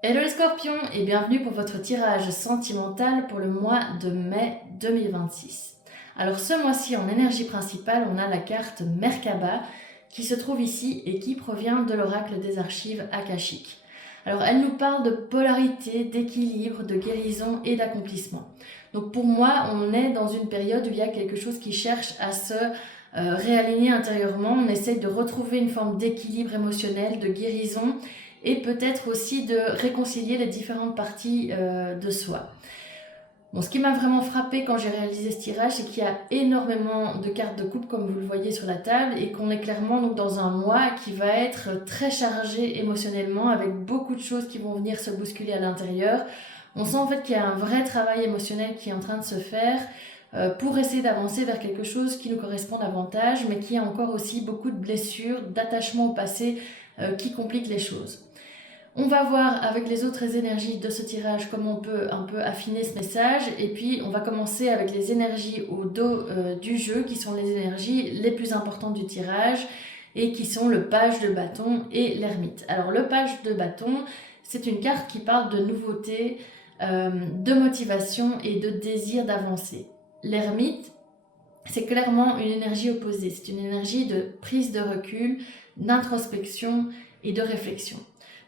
Hello les scorpions et bienvenue pour votre tirage sentimental pour le mois de mai 2026. Alors ce mois-ci en énergie principale, on a la carte Merkaba qui se trouve ici et qui provient de l'oracle des archives akashiques. Alors elle nous parle de polarité, d'équilibre, de guérison et d'accomplissement. Donc pour moi, on est dans une période où il y a quelque chose qui cherche à se réaligner intérieurement. On essaie de retrouver une forme d'équilibre émotionnel, de guérison et peut-être aussi de réconcilier les différentes parties de soi. Bon, ce qui m'a vraiment frappé quand j'ai réalisé ce tirage, c'est qu'il y a énormément de cartes de coupe, comme vous le voyez sur la table, et qu'on est clairement donc dans un mois qui va être très chargé émotionnellement, avec beaucoup de choses qui vont venir se bousculer à l'intérieur. On sent en fait qu'il y a un vrai travail émotionnel qui est en train de se faire pour essayer d'avancer vers quelque chose qui nous correspond davantage, mais qui a encore aussi beaucoup de blessures, d'attachement au passé qui compliquent les choses. On va voir avec les autres énergies de ce tirage comment on peut un peu affiner ce message, et puis on va commencer avec les énergies au dos du jeu qui sont les énergies les plus importantes du tirage et qui sont le page de bâton et l'ermite. Alors le page de bâton, c'est une carte qui parle de nouveauté, de motivation et de désir d'avancer. L'ermite, c'est clairement une énergie opposée, c'est une énergie de prise de recul, d'introspection et de réflexion.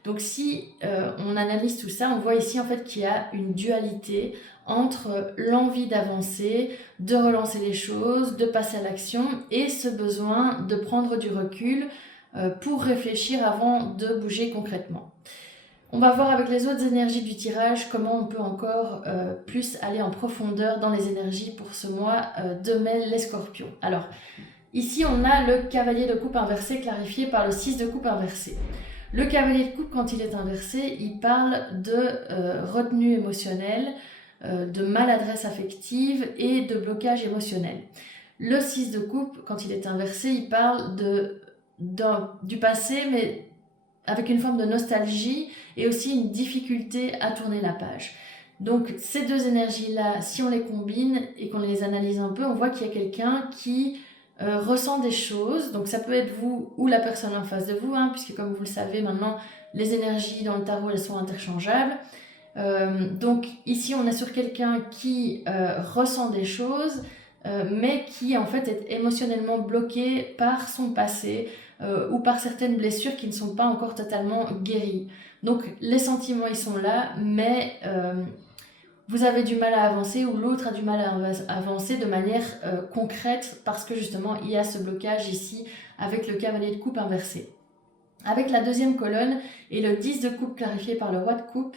Donc si on analyse tout ça, on voit ici en fait qu'il y a une dualité entre l'envie d'avancer, de relancer les choses, de passer à l'action et ce besoin de prendre du recul pour réfléchir avant de bouger concrètement. On va voir avec les autres énergies du tirage comment on peut encore plus aller en profondeur dans les énergies pour ce mois de mai, les scorpions. Alors, ici on a le cavalier de coupe inversé clarifié par le 6 de coupe inversé. Le cavalier de coupe, quand il est inversé, il parle de retenue émotionnelle, de maladresse affective et de blocage émotionnel. Le 6 de coupe, quand il est inversé, il parle du passé, mais avec une forme de nostalgie et aussi une difficulté à tourner la page. Donc ces deux énergies-là, si on les combine et qu'on les analyse un peu, on voit qu'il y a quelqu'un qui ressent des choses. Donc ça peut être vous ou la personne en face de vous, puisque comme vous le savez maintenant, les énergies dans le tarot, elles sont interchangeables. Donc ici, on est sur quelqu'un qui ressent des choses, mais qui en fait est émotionnellement bloqué par son passé ou par certaines blessures qui ne sont pas encore totalement guéries. Donc les sentiments, ils sont là, mais vous avez du mal à avancer ou l'autre a du mal à avancer de manière concrète parce que justement, il y a ce blocage ici avec le cavalier de coupe inversé. Avec la deuxième colonne et le 10 de coupe clarifié par le roi de coupe,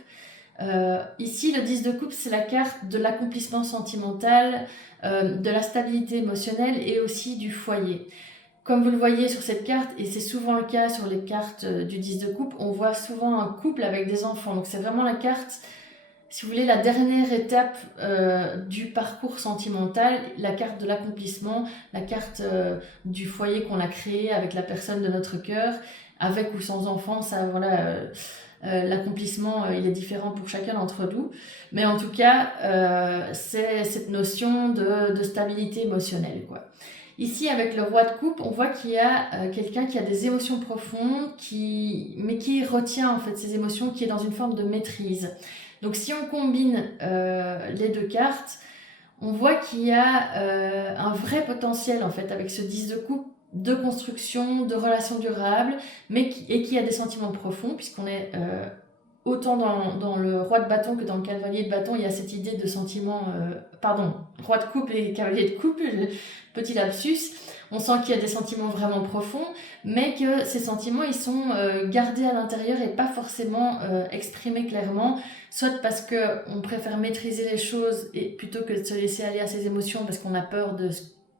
ici, le 10 de coupe, c'est la carte de l'accomplissement sentimental, de la stabilité émotionnelle et aussi du foyer. Comme vous le voyez sur cette carte, et c'est souvent le cas sur les cartes du 10 de coupe, on voit souvent un couple avec des enfants. Donc c'est vraiment la carte, si vous voulez, la dernière étape du parcours sentimental, la carte de l'accomplissement, la carte du foyer qu'on a créé avec la personne de notre cœur, avec ou sans enfant, ça voilà... l'accomplissement, il est différent pour chacun d'entre nous. Mais en tout cas, c'est cette notion de stabilité émotionnelle, quoi. Ici, avec le roi de coupe, on voit qu'il y a quelqu'un qui a des émotions profondes, mais qui retient en fait ces émotions, qui est dans une forme de maîtrise. Donc si on combine les deux cartes, on voit qu'il y a un vrai potentiel en fait avec ce 10 de coupe de construction, de relations durables, et qui a des sentiments profonds, puisqu'on est autant dans le roi de bâton que dans le cavalier de bâton, il y a cette idée de sentiment, roi de coupe et cavalier de coupe, petit lapsus. On sent qu'il y a des sentiments vraiment profonds, mais que ces sentiments, ils sont gardés à l'intérieur et pas forcément exprimés clairement, soit parce qu'on préfère maîtriser les choses et plutôt que de se laisser aller à ses émotions parce qu'on a peur de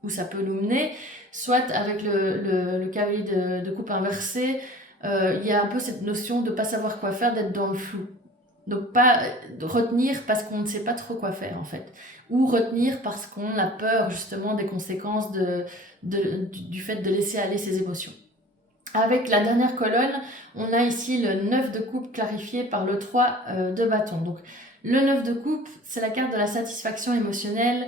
où ça peut nous mener, soit avec le cavalier de coupe inversé, il y a un peu cette notion de ne pas savoir quoi faire, d'être dans le flou. Donc pas retenir parce qu'on ne sait pas trop quoi faire en fait. Ou retenir parce qu'on a peur justement des conséquences du fait de laisser aller ses émotions. Avec la dernière colonne, on a ici le 9 de coupe clarifié par le 3 de bâton. Donc le 9 de coupe, c'est la carte de la satisfaction émotionnelle,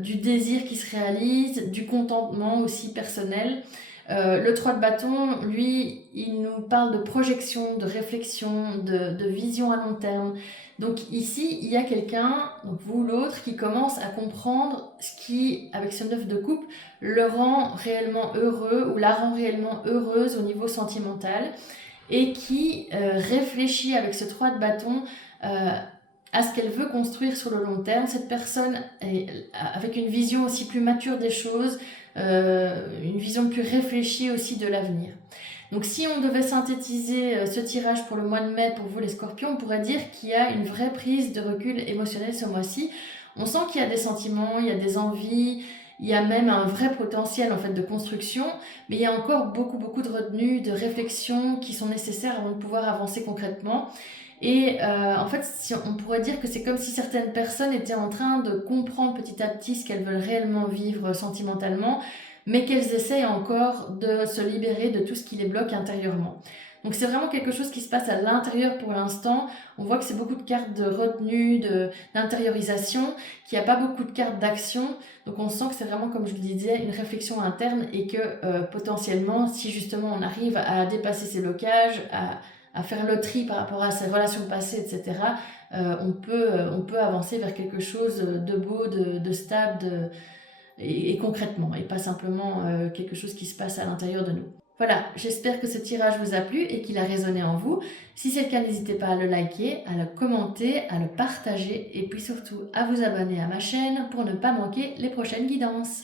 du désir qui se réalise, du contentement aussi personnel. Le 3 de bâton, lui, il nous parle de projection, de réflexion, de vision à long terme. Donc ici, il y a quelqu'un, donc vous ou l'autre, qui commence à comprendre ce qui, avec ce 9 de coupe, le rend réellement heureux ou la rend réellement heureuse au niveau sentimental et qui réfléchit avec ce 3 de bâton à ce qu'elle veut construire sur le long terme. Cette personne est avec une vision aussi plus mature des choses, une vision plus réfléchie aussi de l'avenir. Donc si on devait synthétiser ce tirage pour le mois de mai pour vous les scorpions, on pourrait dire qu'il y a une vraie prise de recul émotionnel ce mois-ci. On sent qu'il y a des sentiments, il y a des envies, il y a même un vrai potentiel en fait de construction, mais il y a encore beaucoup de retenues, de réflexions qui sont nécessaires avant de pouvoir avancer concrètement. Et en fait, on pourrait dire que c'est comme si certaines personnes étaient en train de comprendre petit à petit ce qu'elles veulent réellement vivre sentimentalement, mais qu'elles essayent encore de se libérer de tout ce qui les bloque intérieurement. Donc c'est vraiment quelque chose qui se passe à l'intérieur pour l'instant. On voit que c'est beaucoup de cartes de retenue, d'intériorisation, qu'il n'y a pas beaucoup de cartes d'action. Donc on sent que c'est vraiment, comme je le disais, une réflexion interne et que potentiellement, si justement on arrive à dépasser ces blocages, à faire le tri par rapport à ses relations passées, etc., on peut avancer vers quelque chose de beau, de stable et concrètement, et pas simplement quelque chose qui se passe à l'intérieur de nous. Voilà, j'espère que ce tirage vous a plu et qu'il a résonné en vous. Si c'est le cas, n'hésitez pas à le liker, à le commenter, à le partager et puis surtout à vous abonner à ma chaîne pour ne pas manquer les prochaines guidances.